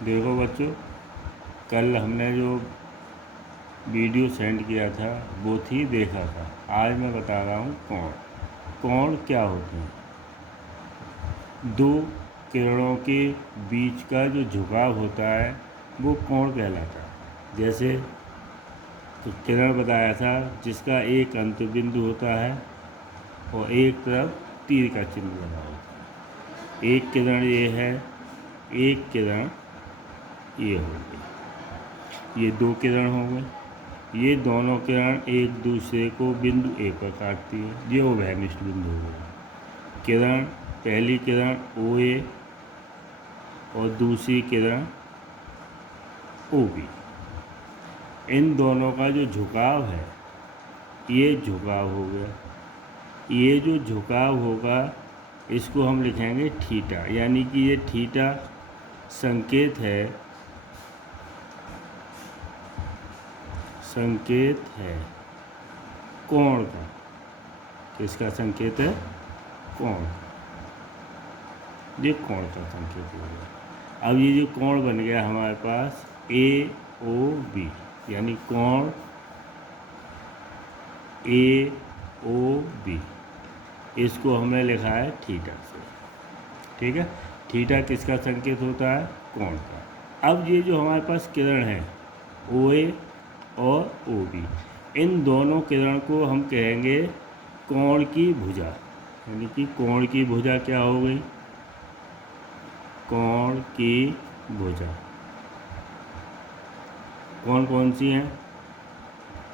देखो बच्चों, कल हमने जो वीडियो सेंड किया था वो थी देखा था। आज मैं बता रहा हूँ कोण। कोण क्या होते हैं? दो किरणों के बीच का जो झुकाव होता है वो कोण कहलाता है। जैसे तो किरण बताया था जिसका एक अंत बिंदु होता है और एक तरफ तीर का चिन्ह लगा होता है। एक किरण ये है, एक किरण ये हो गई, ये दो किरण हो गए। ये दोनों किरण एक दूसरे को बिंदु ए पर काटती है, ये उभयनिष्ठ बिंदु हो गया। किरण, पहली किरण ओ ए और दूसरी किरण ओ बी, इन दोनों का जो झुकाव है ये झुकाव हो गया। ये जो झुकाव होगा इसको हम लिखेंगे थीटा, यानी कि ये थीटा संकेत है, संकेत है कोण का। किसका संकेत है? कोण। ये कोण का संकेत हो गया। अब ये जो कोण बन गया हमारे पास ए ओ बी, यानी कोण ए ओ बी, इसको हमने लिखा है थीटा से। ठीक है, थीटा किसका संकेत होता है? कोण का। अब ये जो हमारे पास किरण है ओ ए और ओ बी, इन दोनों किरण को हम कहेंगे कोण की भुजा, यानी कि कोण की भुजा क्या हो गई? कोण की भुजा कौन कौन सी हैं?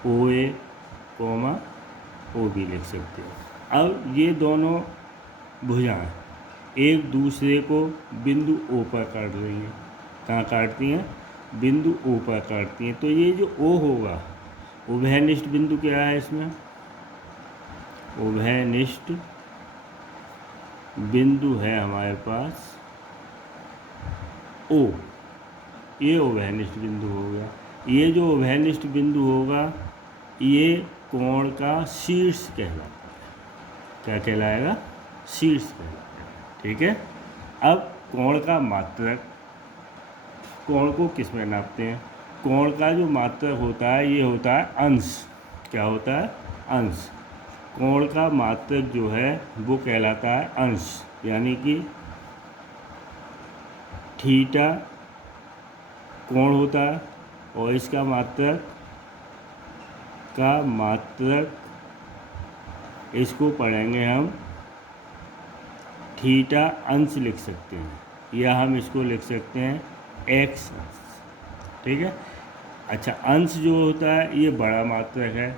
ओ ए कोमा ओ बी लिख सकते हो। अब ये दोनों भुजाएं एक दूसरे को बिंदु ओ पर काट रही हैं। कहाँ काटती हैं? बिंदु ओ पर काटती हैं। तो ये जो ओ होगा, उभयनिष्ठ बिंदु क्या है इसमें? उभयनिष्ठ बिंदु है हमारे पास ओ, ये उभयनिष्ठ बिंदु हो गया। ये जो उभयनिष्ठ बिंदु होगा ये कोण का शीर्ष कहलाता है। क्या कहलाएगा? शीर्ष कहलाएगा। ठीक है। अब कोण का मात्रक, कोण को किस में नापते हैं? कोण का जो मात्रक होता है ये होता है अंश। क्या होता है? अंश। कोण का मात्रक जो है वो कहलाता है अंश, यानी कि थीटा कोण होता है और इसका मात्रक का मात्रक, इसको पढ़ेंगे हम थीटा अंश लिख सकते हैं, या हम इसको लिख सकते हैं एक्स अंश। ठीक है। अच्छा, अंश जो होता है ये बड़ा मात्रक है।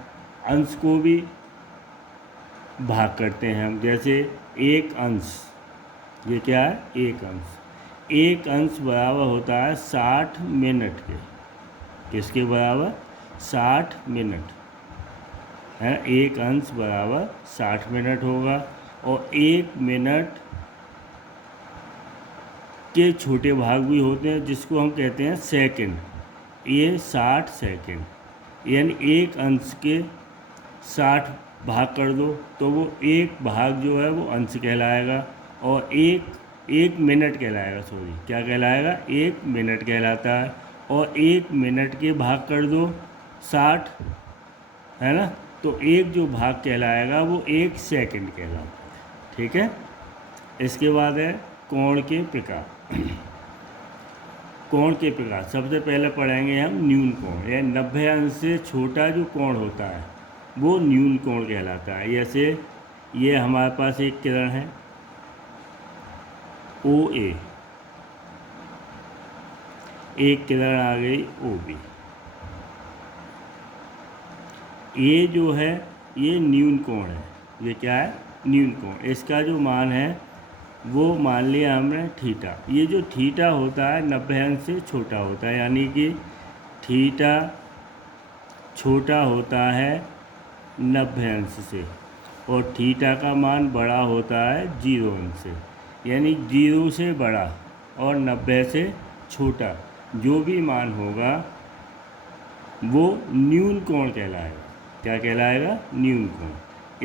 अंश को भी भाग करते हैं हम, जैसे एक अंश, ये क्या है? एक अंश। एक अंश बराबर होता है 60 मिनट के। किसके बराबर? 60 मिनट है। एक अंश बराबर 60 मिनट होगा। और एक मिनट के छोटे भाग भी होते हैं जिसको हम कहते हैं सेकंड। ये 60 सेकंड, यानी एक अंश के 60 भाग कर दो तो वो एक भाग जो है वो अंश कहलाएगा, और एक मिनट कहलाएगा। सॉरी, क्या कहलाएगा? एक मिनट कहलाता है। और एक मिनट के भाग कर दो 60, है ना, तो एक जो भाग कहलाएगा वो एक सेकंड कहलाता है। ठीक है। इसके बाद है कोण के प्रकार। कोण के प्रकार सबसे पहले पढ़ेंगे हम न्यून कोण, या 90 अंश से छोटा जो कोण होता है वो न्यून कोण कहलाता है। जैसे ये हमारे पास एक किरण है ओ ए, एक किरण आ गई ओ बी, ये जो है ये न्यून कोण है। ये क्या है? न्यून कोण। इसका जो मान है वो मान लिया हमने थीटा। ये जो थीटा होता है 90 अंश से छोटा होता है, यानी कि थीटा छोटा होता है 90 अंश से, और थीटा का मान बड़ा होता है 0 अंश से। यानी 0 से बड़ा और 90 से छोटा जो भी मान होगा वो न्यून कोण कहलाएगा। क्या कहलाएगा? न्यून कोण।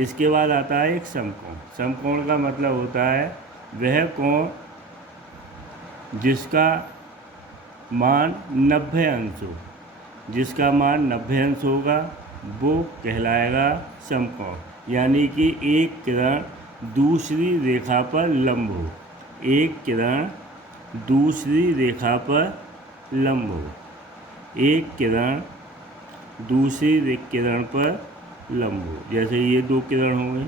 इसके बाद आता है एक समकोण। समकोण का मतलब होता है वह कोण जिसका मान 90 अंश हो, जिसका मान 90 अंश होगा वो कहलाएगा समकोण। यानी कि एक किरण दूसरी रेखा पर लंब हो, एक किरण दूसरी रेखा पर लंब हो, एक किरण दूसरी किरण पर लंब हो। जैसे ये दो किरण हो गई,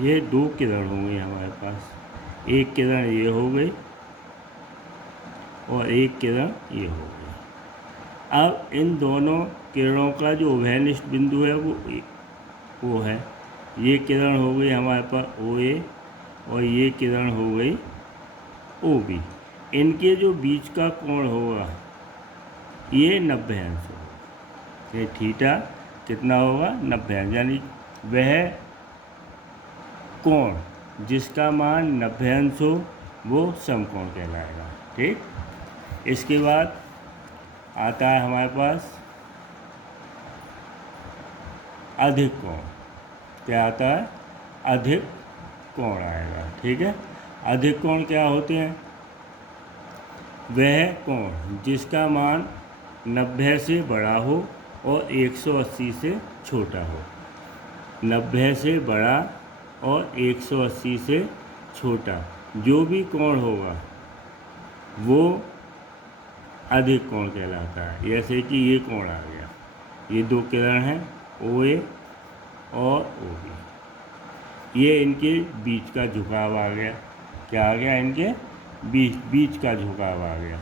ये दो किरण हो गई हमारे पास, एक किरण ये हो गई और एक किरण ये हो गई। अब इन दोनों किरणों का जो उभयनिष्ठ बिंदु है वो है, ये किरण हो गई हमारे पास OA और ये किरण हो गई OB। इनके जो बीच का कोण होगा ये 90 अंश होगा। ये थीटा कितना होगा? 90 अंश। यानी वह कोण जिसका मान 90 अंश हो वो समकोण कहलाएगा। ठीक, इसके बाद आता है हमारे पास अधिक कोण। क्या आता है? अधिक कोण आएगा। ठीक है, अधिक कोण क्या होते हैं? वह कोण जिसका मान 90 से बड़ा हो और 180 से छोटा हो। 90 से बड़ा और 180 से छोटा जो भी कोण होगा वो अधिक कोण कहलाता है। जैसे कि ये कोण आ गया, ये दो किरण हैं OA और OB, ये इनके बीच का झुकाव आ गया। क्या आ गया? इनके बीच का झुकाव आ गया।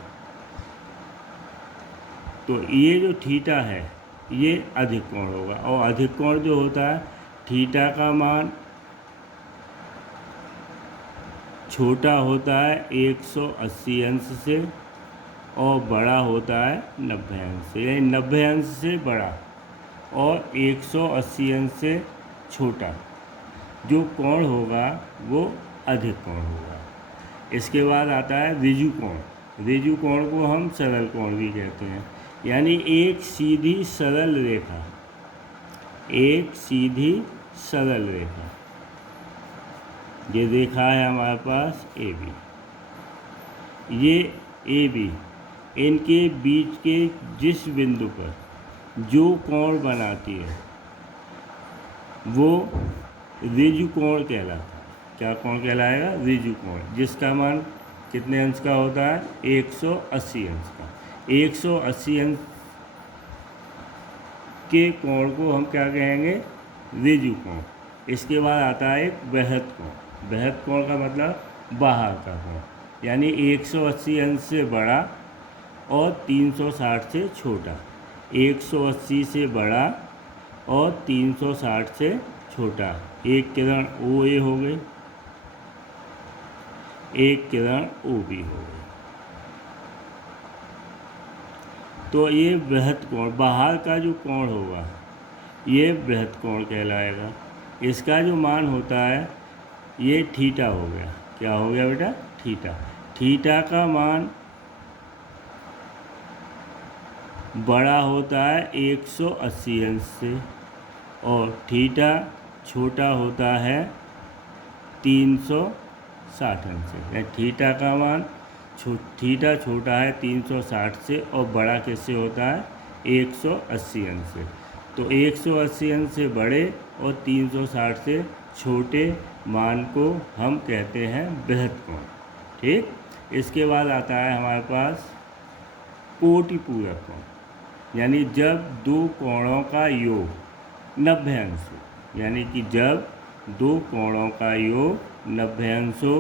तो ये जो थीटा है ये अधिक कोण होगा। और अधिक कोण जो होता है, थीटा का मान छोटा होता है 180 अंश से और बड़ा होता है 90 अंश से। यानी 90 अंश से बड़ा और 180 अंश से छोटा जो कोण होगा वो अधिक कोण होगा। इसके बाद आता है ऋजु कोण। ऋजु कोण को हम सरल कोण भी कहते हैं। यानी एक सीधी सरल रेखा, एक सीधी सरल रेखा, ये रेखा है हमारे पास AB, ये AB, इनके बीच के जिस बिंदु पर जो कोण बनाती है वो ऋजु कोण कहलाता है। क्या कोण कहलाएगा? ऋजु कोण, जिसका मान कितने अंश का होता है? 180 अंश का। 180 अंश के कोण को हम क्या कहेंगे? ऋजु कोण। इसके बाद आता है एक बृहत कोण। बृहत कोण का मतलब बाहर का कोण, यानी 180 अंश से बड़ा और 360 से छोटा। 180 से बड़ा और 360 से छोटा। एक किरण OA हो गई, एक किरण OB हो गई। तो ये बृहत कोण, बाहर का जो कोण होगा ये बृहत कोण कहलाएगा। इसका जो मान होता है ये थीटा हो गया। क्या हो गया बेटा? थीटा। थीटा का मान बड़ा होता है 180 अंश से और थीटा छोटा होता है 360 अंश से। थीटा का मान थीटा छोटा है 360 से और बड़ा किससे होता है? 180 अंश से। तो 180 अंश से बड़े और 360 से छोटे मान को हम कहते हैं बृहत कोण। ठीक, इसके बाद आता है हमारे पास कोटि पूरक कोण। यानी जब दो कोणों का योग 90 अंश हो, यानी कि जब दो कोणों का योग 90 अंश हो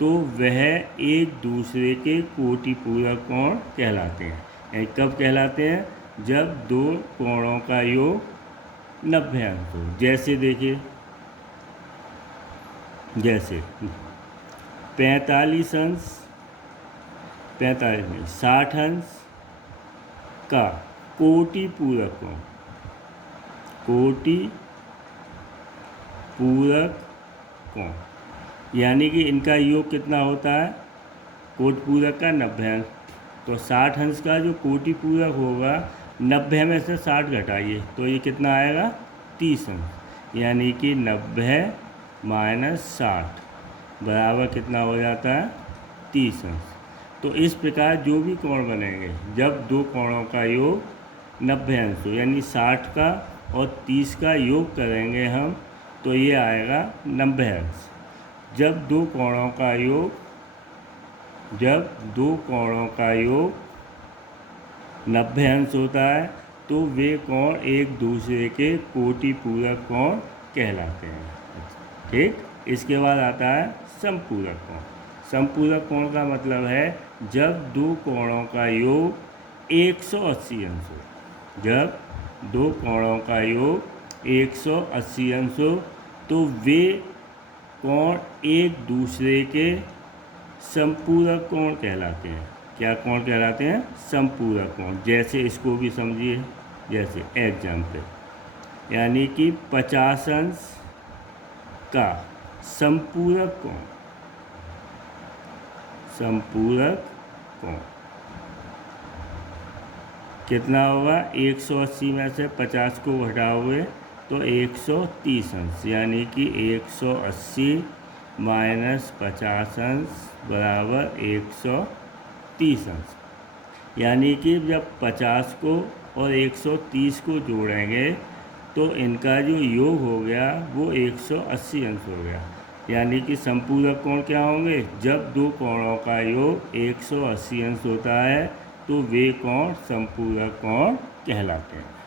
तो वह एक दूसरे के कोटि पूरक कोण कहलाते हैं। यानी कब कहलाते हैं? जब दो कोणों का योग 90 अंश हो। जैसे देखिए, जैसे 45 अंश, 45 में 60 अंश का कोटि पूरक कोण, कोटि पूरक कोण, यानी कि इनका योग कितना होता है? कोटि पूरक का 90 अंश। तो 60 अंश का जो कोटि पूरक होगा 90 में से 60 घटाइए तो ये कितना आएगा? 30 अंश। यानी कि 90 - 60 बराबर कितना हो जाता है 30 अंश। तो इस प्रकार जो भी कोण बनेंगे जब दो कोणों का योग 90 अंश हो, यानी 60 का और 30 का योग करेंगे हम तो ये आएगा 90 अंश। जब दो कोणों का योग 90 अंश होता है तो वे कोण एक दूसरे के कोटि पूरक कोण कहलाते हैं। ठीक, इसके बाद आता है समपूरक कोण। समपूरक कोण का मतलब है जब दो कोणों का योग 180 अंश हो। जब दो कोणों का योग 180 अंश हो तो वे कोण एक दूसरे के समपूरक कोण कहलाते हैं। क्या कोण कहलाते हैं? समपूरक कोण। जैसे इसको भी समझिए, जैसे एग्जाम्पल, यानी कि 50 अंश का समपूरक कोण कितना होगा? 180 में से 50 को घटाओगे तो 130 अंश, यानी कि 180 माइनस 50 अंश बराबर 130 अंश। यानी कि जब 50 को और 130 को जोड़ेंगे तो इनका जो योग हो गया वो 180 अंश हो गया। यानी कि समपूरक कोण क्या होंगे? जब दो कोणों का योग 180 अंश होता है तो वे कोण समपूरक कोण कहलाते हैं।